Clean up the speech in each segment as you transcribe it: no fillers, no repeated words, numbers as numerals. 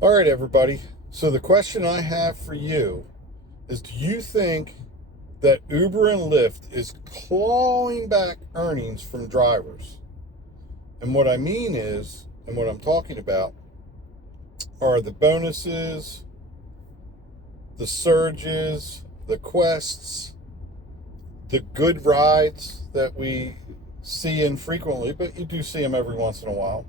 All right, everybody. So the question I have for you is, do you think that Uber and Lyft is clawing back earnings from drivers? And what I mean is, and what I'm talking about, are the bonuses, the surges, the quests, the good rides that we see infrequently, but you do see them every once in a while.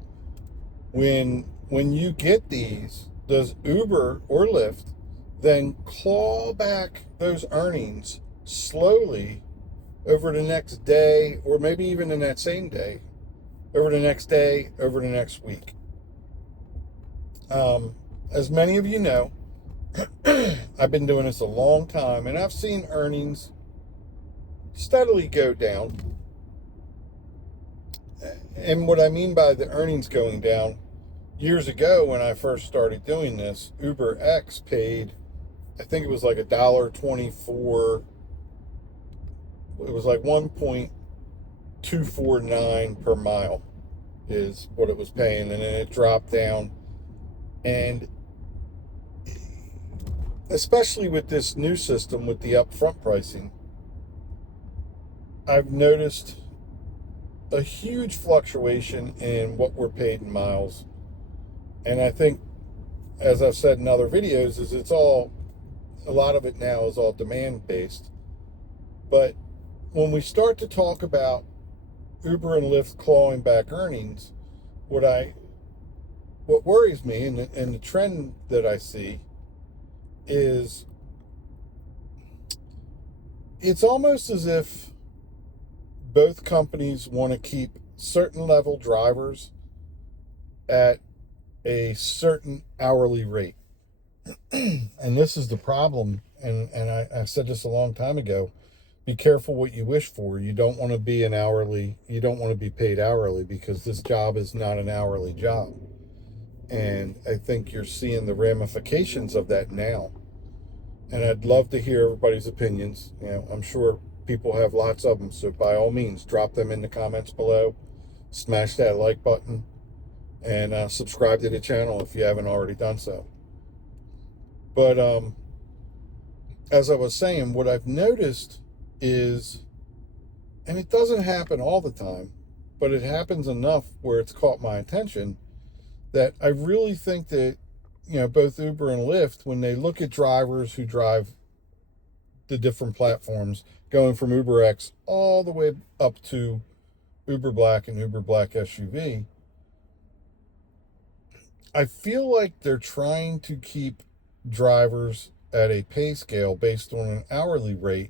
When you get these, does Uber or Lyft then claw back those earnings slowly over the next day, or maybe even in that same day, over the next day, over the next week? As many of you know, I've been doing this a long time, and I've seen earnings steadily go down. And what I mean by the earnings going down, years ago when I first started doing this, Uber X paid, I think it was like $1.24. It was like 1.249 per mile is what it was paying, and then it dropped down. And especially with this new system with the upfront pricing, I've noticed a huge fluctuation in what we're paid in miles. And I think, as I've said in other videos, is a lot of it now is all demand based. But when we start to talk about Uber and Lyft clawing back earnings, what worries me, and the trend that I see, is it's almost as if both companies want to keep certain level drivers at a certain hourly rate. And this is the problem, and I said this a long time ago. Be careful what you wish for. You don't want to be you don't want to be paid hourly, because this job is not an hourly job. And I think you're seeing the ramifications of that now. And I'd love to hear everybody's opinions. I'm sure people have lots of them. So by all means, drop them in the comments below. Smash that like button, and subscribe to the channel if you haven't already done so. But as I was saying, what I've noticed is, and it doesn't happen all the time, but it happens enough where it's caught my attention, that I really think that, both Uber and Lyft, when they look at drivers who drive the different platforms, going from Uber X all the way up to Uber Black and Uber Black SUV, I feel like they're trying to keep drivers at a pay scale based on an hourly rate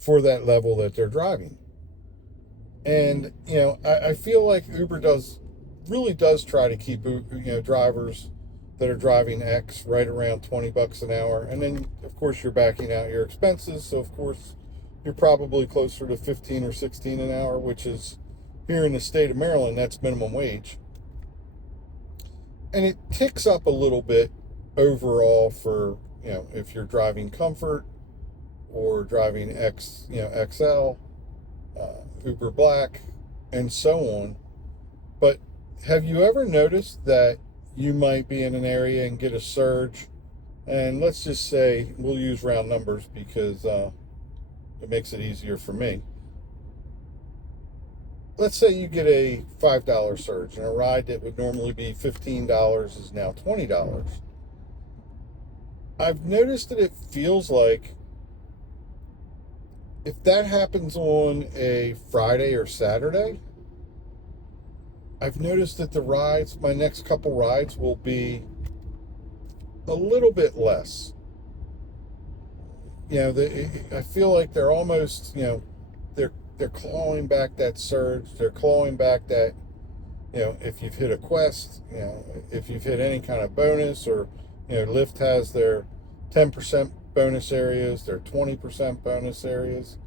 for that level that they're driving. And, I feel like Uber really does try to keep, drivers that are driving X right around $20 an hour. And then, of course, you're backing out your expenses. So, of course, you're probably closer to 15 or 16 an hour, which is, here in the state of Maryland, that's minimum wage. And it ticks up a little bit overall for, if you're driving Comfort or driving XL, Uber Black, and so on. But have you ever noticed that you might be in an area and get a surge? And let's just say, we'll use round numbers because it makes it easier for me. Let's say you get a $5 surge, and a ride that would normally be $15 is now $20. I've noticed that it feels like, if that happens on a Friday or Saturday, I've noticed that my next couple rides will be a little bit less. I feel like they're almost, they're clawing back that surge. They're clawing back that, if you've hit a quest, if you've hit any kind of bonus, or, Lyft has their 10% bonus areas, their 20% bonus areas.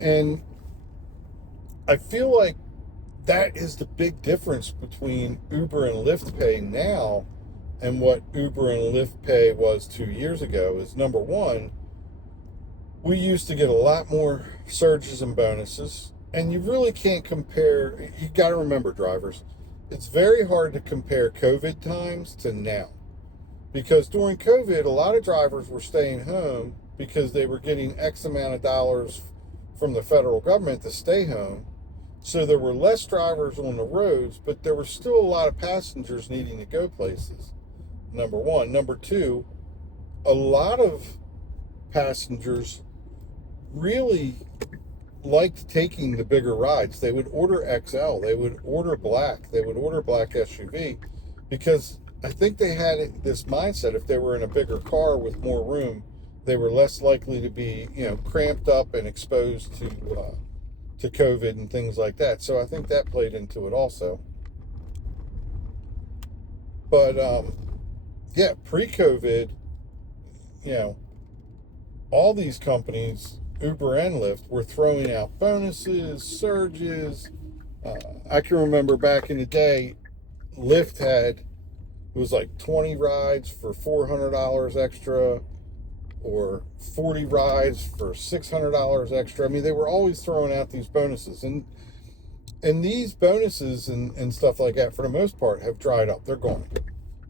And I feel like that is the big difference between Uber and Lyft pay now and what Uber and Lyft pay was 2 years ago. Is, number one, we used to get a lot more surges and bonuses, and you really can't compare. You got to remember, drivers, it's very hard to compare COVID times to now. Because during COVID, a lot of drivers were staying home because they were getting X amount of dollars from the federal government to stay home. So there were less drivers on the roads, but there were still a lot of passengers needing to go places. Number one. Number two, a lot of passengers really liked taking the bigger rides. They would order XL, they would order black, they would order black SUV because I think they had this mindset if they were in a bigger car with more room, they were less likely to be, cramped up and exposed to COVID and things like that. So I think that played into it also. But yeah, pre-COVID, you know, all these companies, Uber and Lyft, were throwing out bonuses, surges. I can remember back in the day, Lyft had, it was like 20 rides for $400 extra or 40 rides for $600 extra. I mean, they were always throwing out these bonuses. And these bonuses and stuff like that, for the most part, have dried up. They're gone.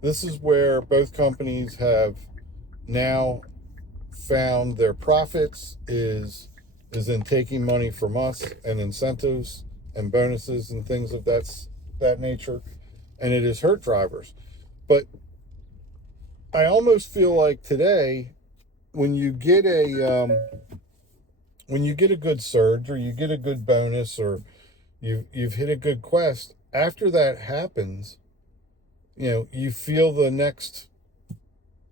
This is where both companies have now found their profits is in taking money from us and incentives and bonuses and things of that nature, and it has hurt drivers. But I almost feel like today, when you get a good surge or you get a good bonus or you've hit a good quest, after that happens, you feel the next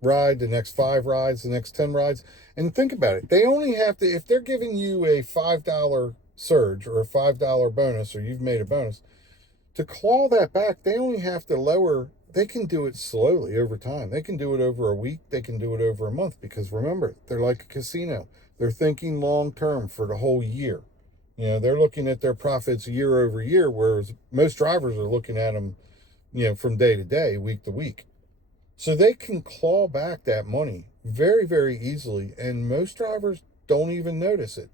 ride, the next 5 rides, the next 10 rides. And think about it. They only have to, if they're giving you a $5 surge or a $5 bonus, or you've made a bonus, to claw that back, they only have to lower, they can do it slowly over time. They can do it over a week. They can do it over a month because remember, they're like a casino. They're thinking long term for the whole year. They're looking at their profits year over year, whereas most drivers are looking at them, from day to day, week to week. So they can claw back that money very, very easily, and most drivers don't even notice it.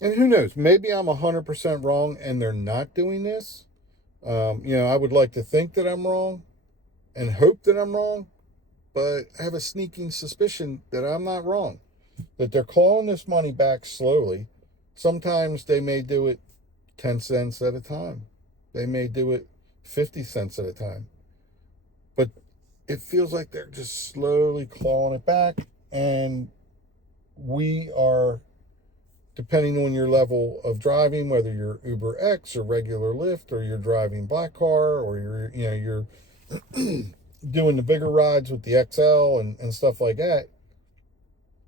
And who knows, maybe I'm 100% wrong and they're not doing this. I would like to think that I'm wrong and hope that I'm wrong, but I have a sneaking suspicion that I'm not wrong, that they're clawing this money back slowly. Sometimes they may do it 10 cents at a time. They may do it 50 cents at a time. But it feels like they're just slowly clawing it back, and we are, depending on your level of driving, whether you're Uber X or regular Lyft, or you're driving black car, or you're doing the bigger rides with the XL and stuff like that,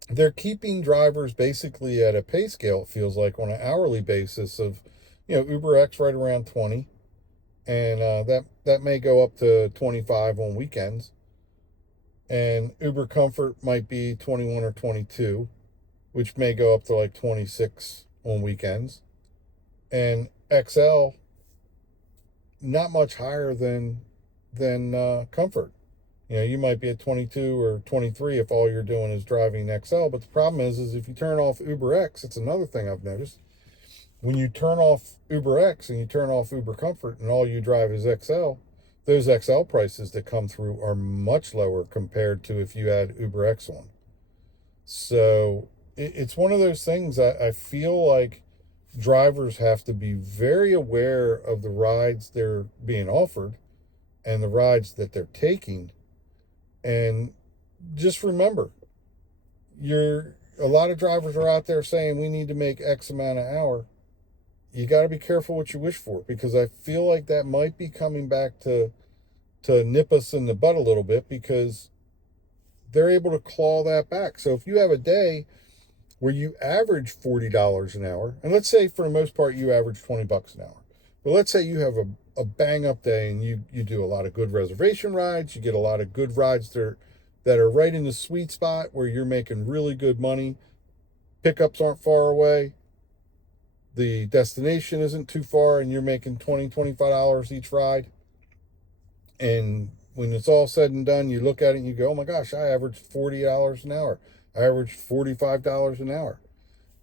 they're keeping drivers basically at a pay scale, it feels like, on an hourly basis of, Uber X right around 20, and that may go up to 25 on weekends. And Uber Comfort might be 21 or 22, which may go up to like 26 on weekends. And XL, not much higher than Comfort. You might be at 22 or 23 if all you're doing is driving XL. But the problem is if you turn off Uber X, it's another thing I've noticed. When you turn off Uber X and you turn off Uber Comfort and all you drive is XL, those XL prices that come through are much lower compared to if you had Uber X on. So it's one of those things. I feel like drivers have to be very aware of the rides they're being offered and the rides that they're taking. And just remember, a lot of drivers are out there saying we need to make X amount an hour. You got to be careful what you wish for, because I feel like that might be coming back to nip us in the butt a little bit, because they're able to claw that back. So if you have a day where you average $40 an hour, and let's say for the most part you average $20 an hour, but let's say you have a bang up day and you do a lot of good reservation rides, you get a lot of good rides that are right in the sweet spot where you're making really good money, pickups aren't far away, the destination isn't too far, and you're making $20, $25 each ride. And when it's all said and done, you look at it and you go, oh my gosh, I averaged $40 an hour. I averaged $45 an hour.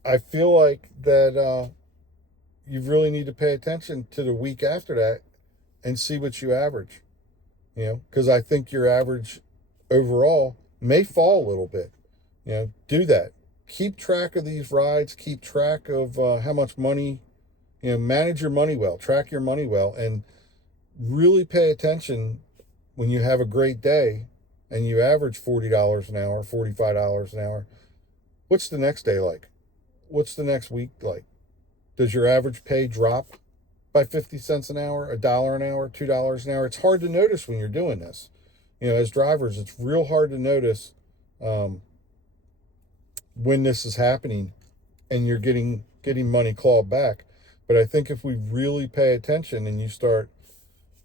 I feel like that you really need to pay attention to the week after that and see what you average, because I think your average overall may fall a little bit. Do that. Keep track of these rides, keep track of how much money, manage your money well, track your money well, and really pay attention when you have a great day and you average $40 an hour, $45 an hour. What's the next day like? What's the next week like? Does your average pay drop by 50 cents an hour, $1 an hour, $2 an hour? It's hard to notice when you're doing this. As drivers, it's real hard to notice when this is happening and you're getting money clawed back. But I think if we really pay attention and you start,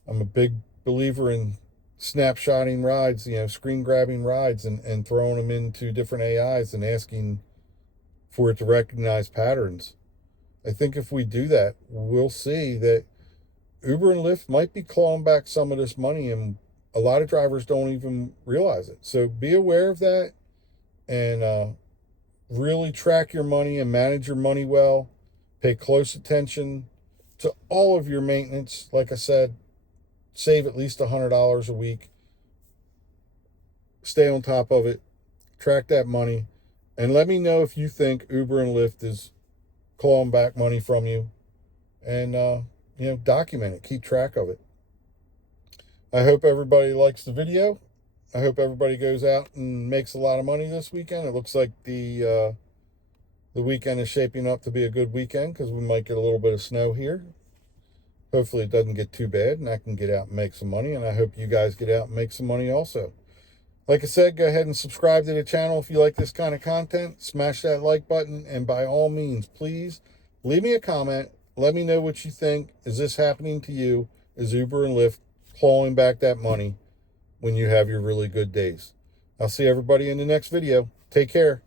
I'm a big believer in snapshotting rides, screen grabbing rides and throwing them into different AIs and asking for it to recognize patterns. I think if we do that, we'll see that Uber and Lyft might be clawing back some of this money, and a lot of drivers don't even realize it. So be aware of that and really track your money and manage your money well. Pay close attention to all of your maintenance. Like I said, save at least $100 a week. Stay on top of it. Track that money. And let me know if you think Uber and Lyft is clawing back money from you. And, document it. Keep track of it. I hope everybody likes the video. I hope everybody goes out and makes a lot of money this weekend. It looks like the weekend is shaping up to be a good weekend because we might get a little bit of snow here. Hopefully it doesn't get too bad and I can get out and make some money. And I hope you guys get out and make some money also. Like I said, go ahead and subscribe to the channel if you like this kind of content. Smash that like button. And by all means, please leave me a comment. Let me know what you think. Is this happening to you? Is Uber and Lyft clawing back that money when you have your really good days? I'll see everybody in the next video. Take care.